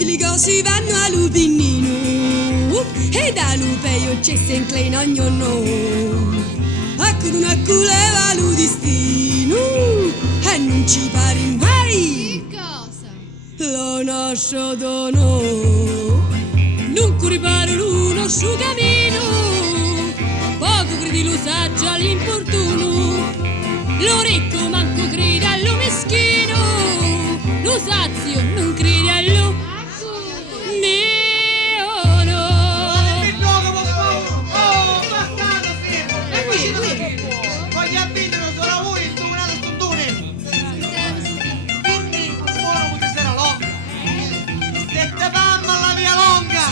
tutti li cosi vanno a lupinino e da lupeio c'è se inclina ognuno. A culeva lo destino e non ci pari mai. Che cosa? Lo nostro dono non riparo l'uno asciugamino, poco credi lo saggio all'importuno, lo ricco manco crede allo meschino, lo sazio non crede allo mio no. Voglio abitare solo voi in tunato sto tunnel. Quindi ora vuoi sarà longa. Sette mamma la via longa.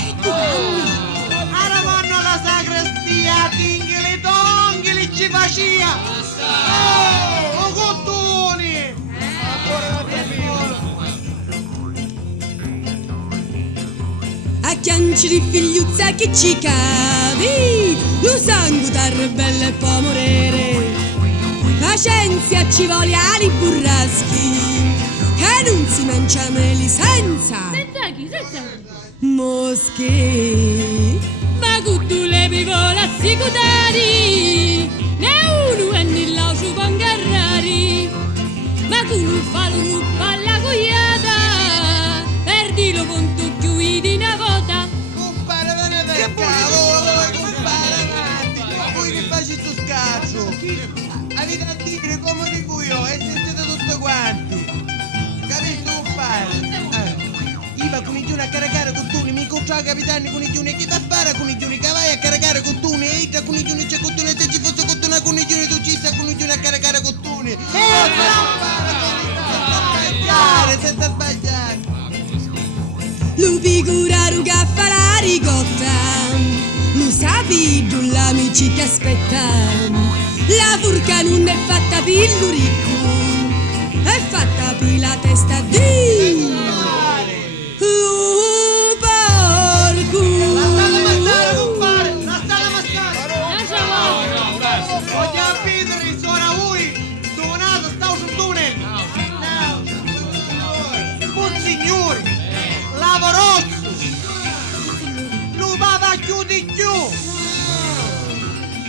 Ora vanno alla sacrestia, tinghi tonghi ci faccia. Oh, cottoni. A chianci di figliuzza che ci cavi, lo sangue t'arrebella e può morire. Pazienza ci vuole ali burraschi, che non si mangia meli senza mosche. Ma con tu le pivola sicutari, ne uno e ne l'altro pangarrari, ma con un fallo ruppa alla cogliata, perdilo con tu chiudi una volta. Compare, viene per cavolo, compare avanti. Voi che fai sto scazzo? Avete a dire come dico io e sentite tutto quanto. Capito compare? Iva con i giuni a caricare con tu, mi incontrava capitani con i giuni, chi da fare con i giuni, che vai a caricare con tu, e ita con i giuni c'è con tu, se ci fosse con tu, con i giuni tu ci sta con i giuni a caricare con tu. Senza sbagliare. Lupi curaru che fa la ricotta, lo sapi l'amici che aspettano. La furca non è fatta per il ricco, è fatta per la testa di porco. Lasciate ammazzare, compare! Lasciate ammazzare! Voglio abitare, sono voi! Donato, stavo sul tunnel! Buon signore! Lavoroso! Lo va chiudi più!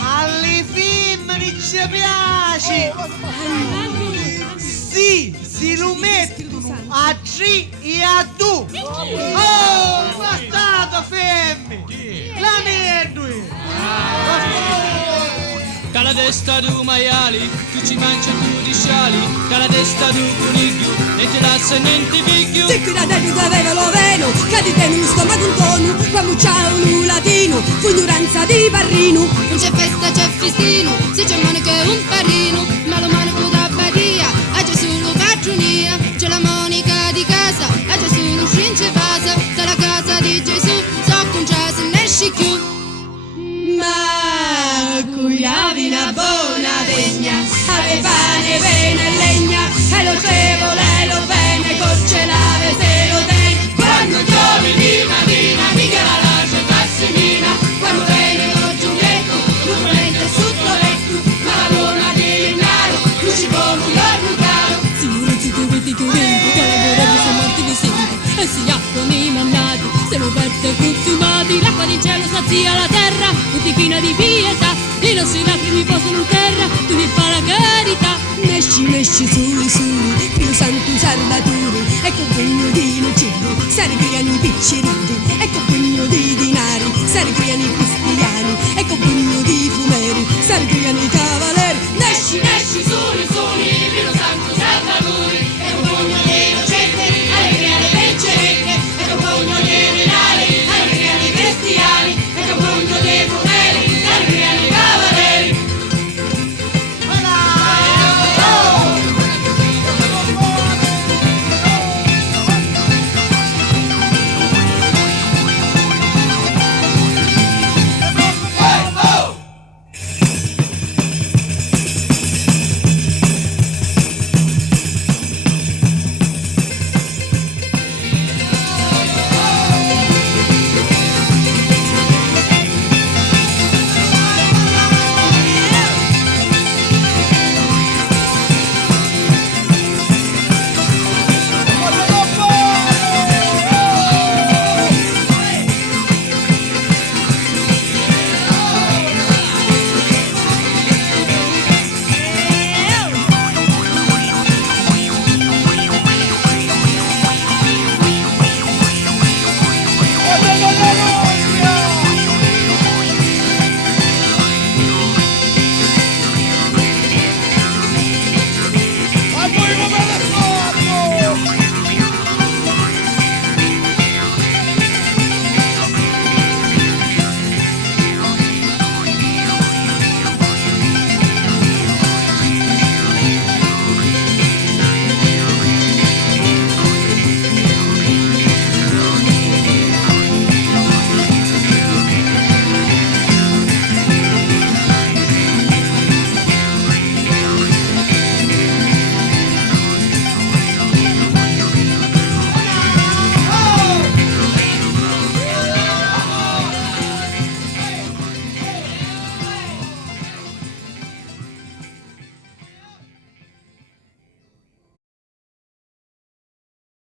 Alle femmine ci piace! Sì, si lo mettono a C e a tu! Oh, bastardo femmine! La merda! Cala testa tu maiali, tu ci mangi tu di sciali, cala testa tu coniglio, e ti lascia e non ti picchio. Zicchi da te che aveva lo veno, che di te nello stomaco un tono, quando c'è un latino, fu ignoranza di barrino. Non c'è festa, c'è festino, se c'è monaco è un parino, ma lo monaco da Badia, a Gesù lo patronia, c'è la monica di casa, a Gesù lo scince pasa, sta la casa di Gesù, so con già se ne esci più. Ma cuiavi una buona degna, ave pane, pene e legna, e lo trevole, lo bene, cocce lave se lo ten. Quando giovi di mattina, mica la lascia tra semina, quando viene con Giulietto, non prende sotto letto, ma la buona di denaro, non ci può un caro. Signore, si tu vedi che vengo, che lavoro sono morti di sento, e si approno i mannati, se lo perde consumati, l'acqua di cielo sazia la terra, bottichina di pietà, i nostri lacrimi posano in terra, tu mi fa la carità. Mesci soli, Dio santo salvatore, ecco pugno di noccioli, se ne criano i piccirilli, ecco pugno di dinari, se ne criano i